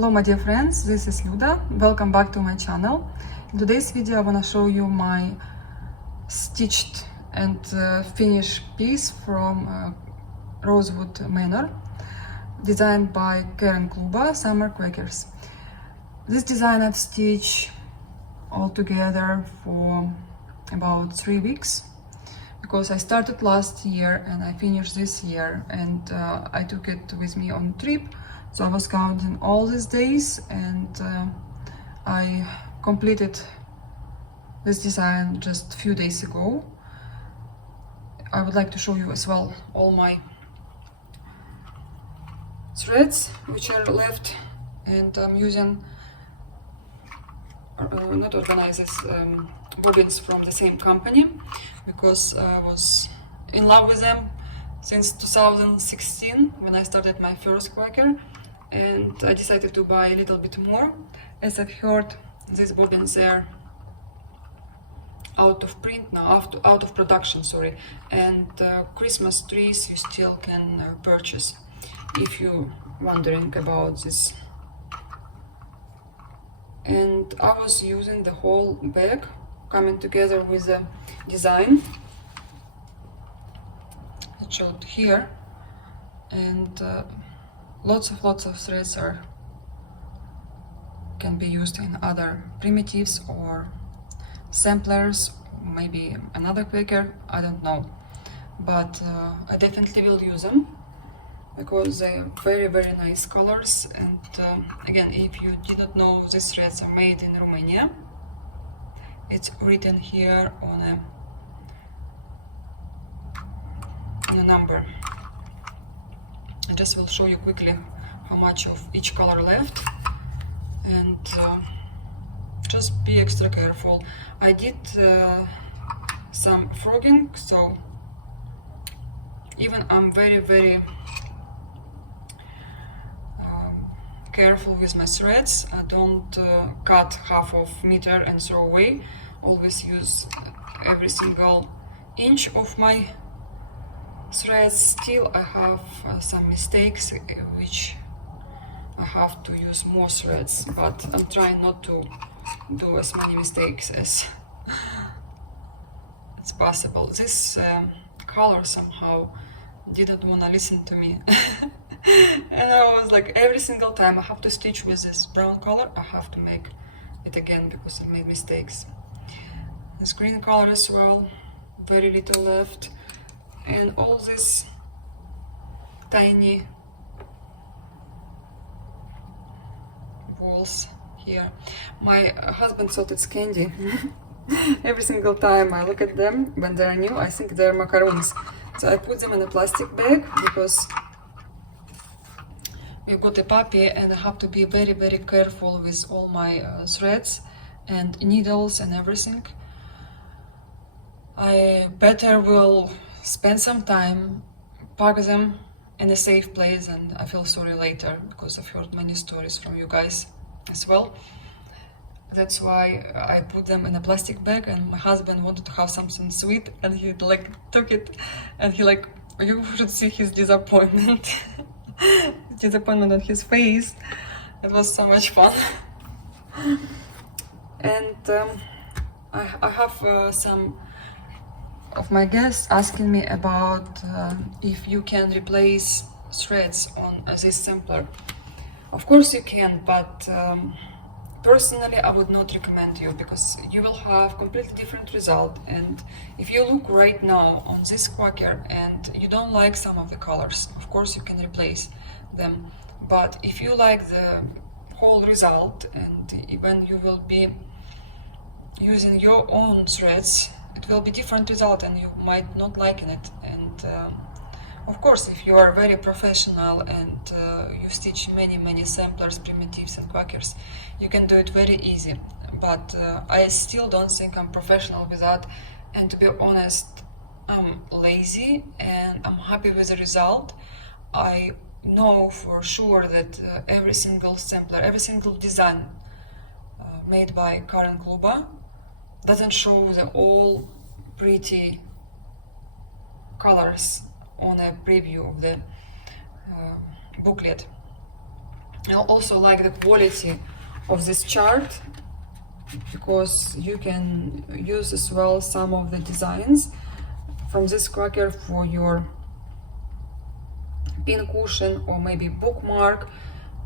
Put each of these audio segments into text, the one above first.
Hello my dear friends, this is Luda. Welcome back to my channel. In today's video I want to show you my stitched and finished piece from Rosewood Manor, designed by Quaker Summer Quakers. This design I've stitched altogether for about 3 weeks, because I started last year and I finished this year, and I took it with me on trip. So I was counting all these days, and I completed this design just a few days ago. I would like to show you as well all my threads which are left, and I'm using not organizers, bobbins from the same company, because I was in love with them since 2016 when I started my first Quaker, and I decided to buy a little bit more, as I've heard these bobbins are out of print now, out of production, sorry, and Christmas trees you still can purchase if you're wondering about this. And I was using the whole bag coming together with the design showed here, and lots of threads can be used in other primitives or samplers, maybe another Quaker, I don't know, but I definitely will use them because they are very nice colors. And again, if you did not know, these threads are made in Romania. It's written here on a number. I just will show you quickly how much of each color left, and just be extra careful. I did some frogging, so even I'm very careful with my threads. I don't cut half of meter and throw away. Always use every single inch of my threads. Still I have some mistakes which I have to use more threads, but I'm trying not to do as many mistakes as it's possible. This color somehow didn't want to listen to me. And I was like, every single time I have to stitch with this brown color, I have to make it again because I made mistakes. This green color as well, very little left, and all these tiny balls here. My husband thought it's candy. Every single time I look at them when they're new, I think they're macaroons. So I put them in a plastic bag because we've got a puppy, and I have to be very careful with all my threads and needles and everything. I better will spend some time, pack them in a safe place, and I feel sorry later because I've heard many stories from you guys as well. That's why I put them in a plastic bag, and my husband wanted to have something sweet, and he like took it, and he like, you should see his disappointment. Disappointment on his face. It was so much fun. And I have some of my guests asking me about if you can replace threads on this sampler. Of course you can, but personally I would not recommend you, because you will have completely different result. And if you look right now on this Quaker and you don't like some of the colors, of course you can replace them. But if you like the whole result, and when you will be using your own threads, it will be different result and you might not like it. And of course, if you are very professional and you stitch many samplers, primitives and Quakers, you can do it very easy. But I still don't think I'm professional with that, and to be honest, I'm lazy and I'm happy with the result. I know for sure that every single sampler, every single design made by Quaker doesn't show the all pretty colors on a preview of the booklet. I also like the quality of this chart, because you can use as well some of the designs from this Quaker for your pin cushion or maybe bookmark,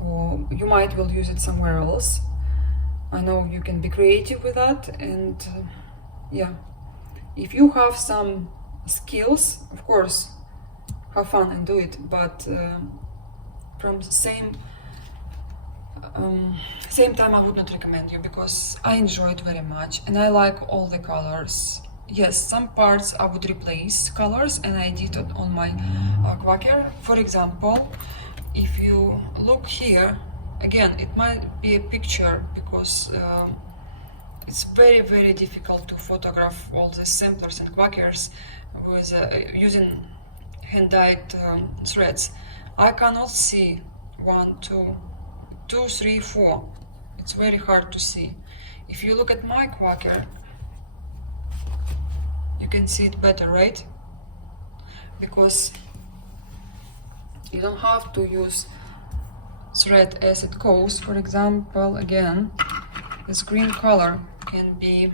or you might will use it somewhere else. I know you can be creative with that, and yeah, if you have some skills, of course, have fun and do it, but from the same time I would not recommend you, because I enjoy it very much and I like all the colors. Yes, some parts I would replace colors, and I did it on my Quaker. For example, if you look here, again, it might be a picture, because it's very difficult to photograph all the samplers and Quakers with using hand-dyed threads. I cannot see 1, 2, 2, 3, 4. It's very hard to see. If you look at my Quaker, you can see it better, right? Because you don't have to use thread as it goes. For example, again, this green color can be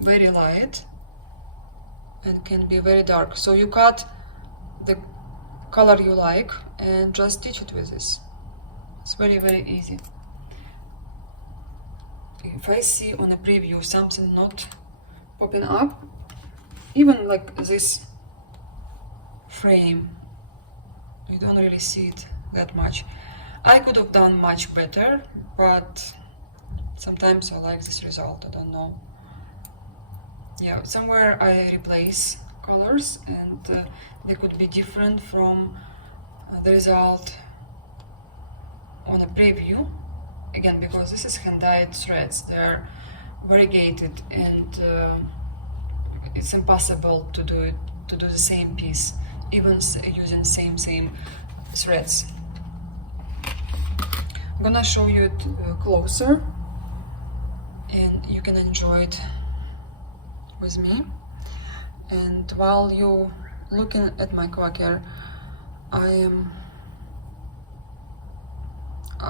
very light and can be very dark. So you cut the color you like and just stitch it with this. It's very easy. If I see on a preview something not popping up, even like this frame, you don't really see it that much. I could have done much better, but sometimes I like this result, I don't know. Yeah, somewhere I replace colors, and they could be different from the result on a preview. Again, because this is hand-dyed threads, they're variegated, and it's impossible to do the same piece, even using same threads. I'm gonna show you it closer, and you can enjoy it with me. And while you looking at my Quaker, I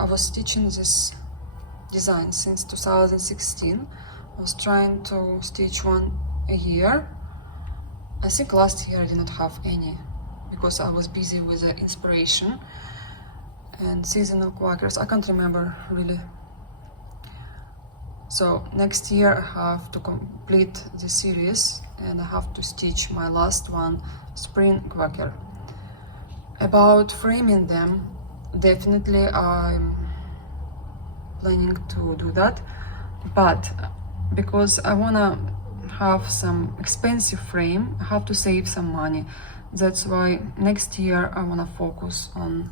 was stitching this design since 2016. I was trying to stitch one a year. I think last year I did not have any, because I was busy with the inspiration and seasonal Quakers. I can't remember really. So next year I have to complete the series, and I have to stitch my last one, spring Quaker. About framing them, definitely I'm planning to do that, but because I wanna have some expensive frame, I have to save some money. That's why next year I wanna focus on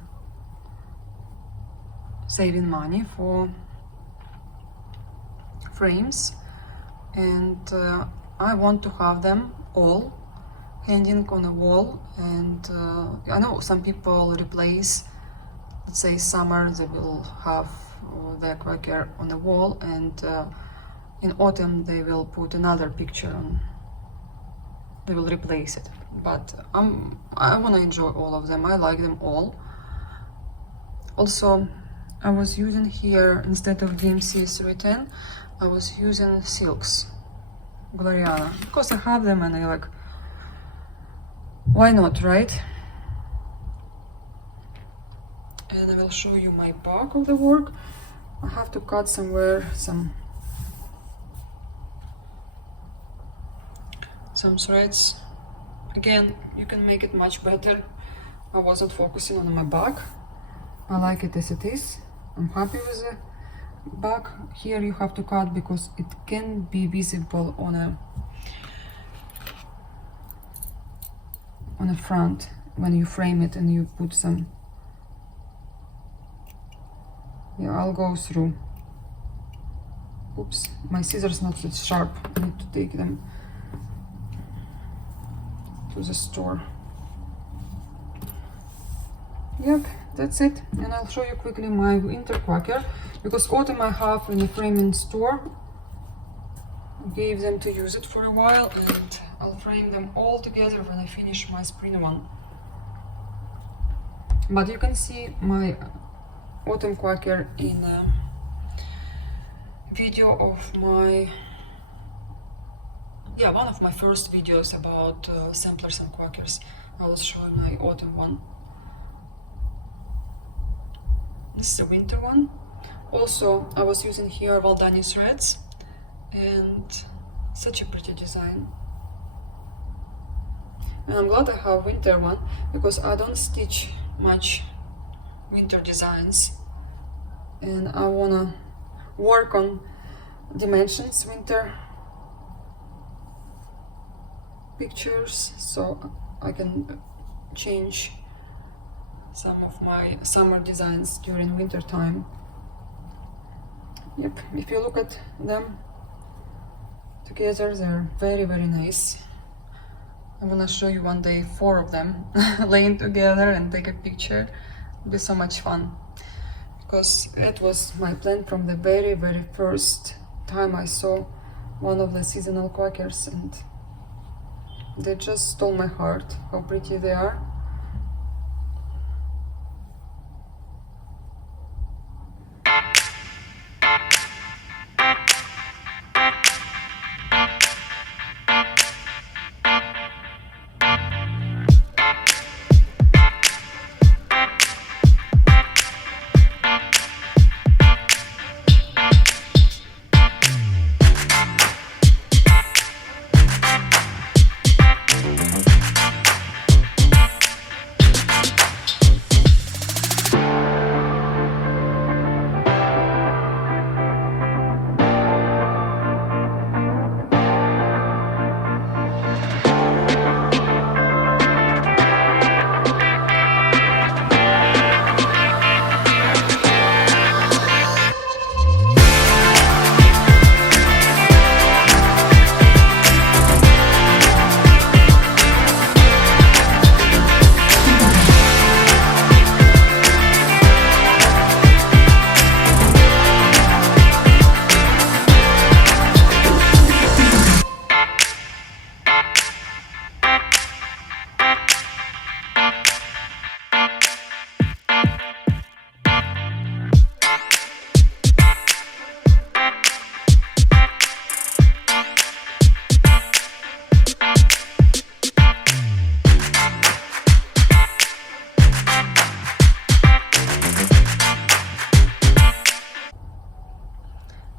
saving money for frames, and I want to have them all hanging on a wall. And I know some people replace, let's say summer, they will have their Quaker on the wall, and in autumn they will put another picture on, they will replace it. But I want to enjoy all of them, I like them all. Also, I was using here, instead of DMC 310, I was using silks, Gloriana, because I have them and I like, why not, right? And I will show you my back of the work. I have to cut somewhere some threads. Again, you can make it much better. I wasn't focusing on my back. I like it as it is. I'm happy with the back. Here you have to cut because it can be visible on a front when you frame it and you put some. Yeah, I'll go through. Oops, my scissors not that sharp. I need to take them to the store. Yep, that's it. And I'll show you quickly my winter Quaker, because autumn I have in a framing store. Gave them to use it for a while, and I'll frame them all together when I finish my spring one. But you can see my autumn Quaker in a video of my, one of my first videos about samplers and Quakers. I was showing my autumn one. This is a winter one. Also, I was using here Valdani threads, and such a pretty design. And I'm glad I have winter one, because I don't stitch much winter designs, and I wanna work on dimensions winter pictures, so I can change some of my summer designs during winter time. Yep, if you look at them together, they're very, very nice. I'm gonna show you one day 4 of them laying together and take a picture. It'll be so much fun, because it was my plan from the very, very first time I saw one of the seasonal Quakers, and they just stole my heart, how pretty they are.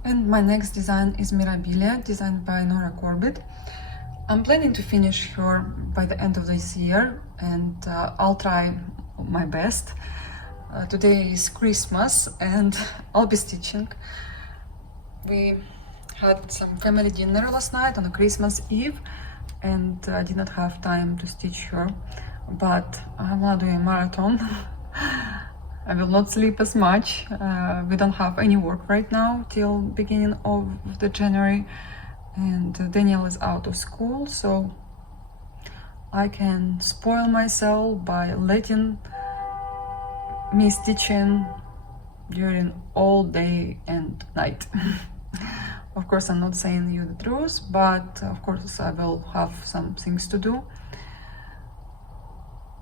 And my next design is Mirabilia, designed by Nora Corbett. I'm planning to finish her by the end of this year, and I'll try my best. Today is Christmas and I'll be stitching. We had some family dinner last night on a Christmas Eve, and I did not have time to stitch her, but I'm gonna do a marathon. I will not sleep as much. We don't have any work right now till beginning of the January, and Daniel is out of school, so I can spoil myself by letting me stitching during all day and night. Of course, I'm not saying you the truth, but of course I will have some things to do,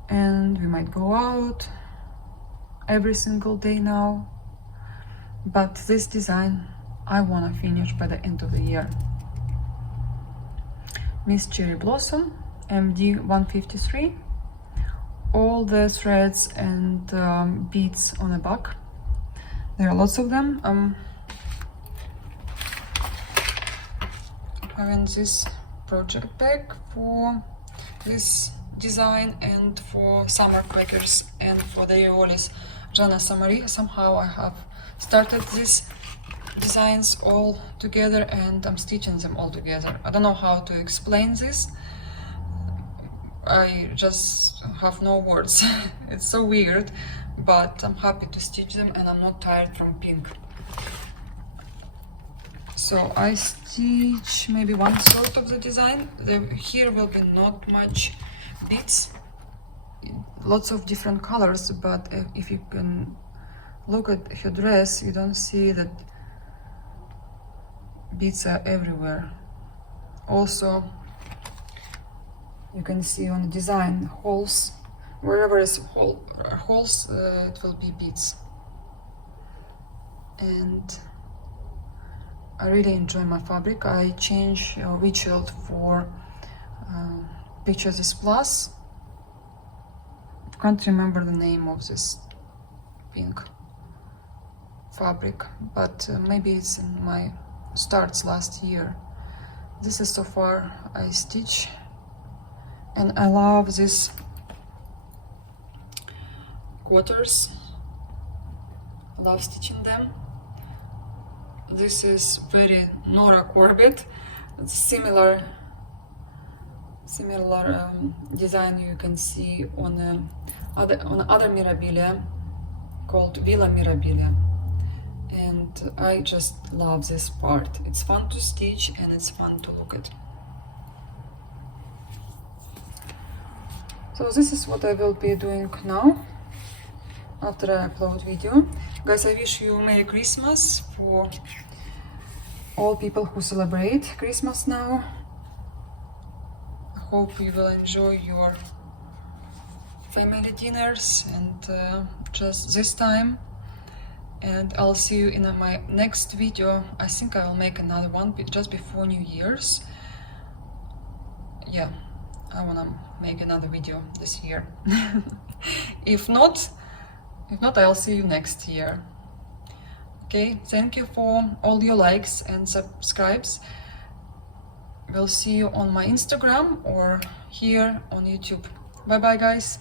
and we might go out every single day now, but this design I want to finish by the end of the year. Miss Cherry Blossom, MD 153, all the threads and beads on the back. There are lots of them. Having this project bag for this design and for summer Quakers and for the Aeolis Jana Samari. Somehow I have started these designs all together and I'm stitching them all together. I don't know how to explain this. I just have no words. It's so weird, but I'm happy to stitch them and I'm not tired from pink. So I stitch maybe 1/3 of the design. Here will be not much beads, lots of different colors, but if you can look at her dress, you don't see that beads are everywhere. Also, you can see on the design holes. Wherever is holes, it will be beads. and I really enjoy my fabric. I change Richard for Pictures is Plus. Can't remember the name of this pink fabric, but maybe it's in my starts last year. This is so far I stitch, and I love these quarters. I love stitching them. This is very Nora Corbett. It's similar design you can see on other Mirabilia called Villa Mirabilia, and I just love this part. It's fun to stitch and it's fun to look at. So this is what I will be doing now after I upload video. Guys, I wish you Merry Christmas for all people who celebrate Christmas now. I hope you will enjoy your family dinners and just this time. And I'll see you in my next video. I think I will make another one just before New Year's. Yeah, I wanna make another video this year. If not, I'll see you next year. Okay, thank you for all your likes and subscribes. We'll see you on my Instagram or here on YouTube. Bye bye, guys.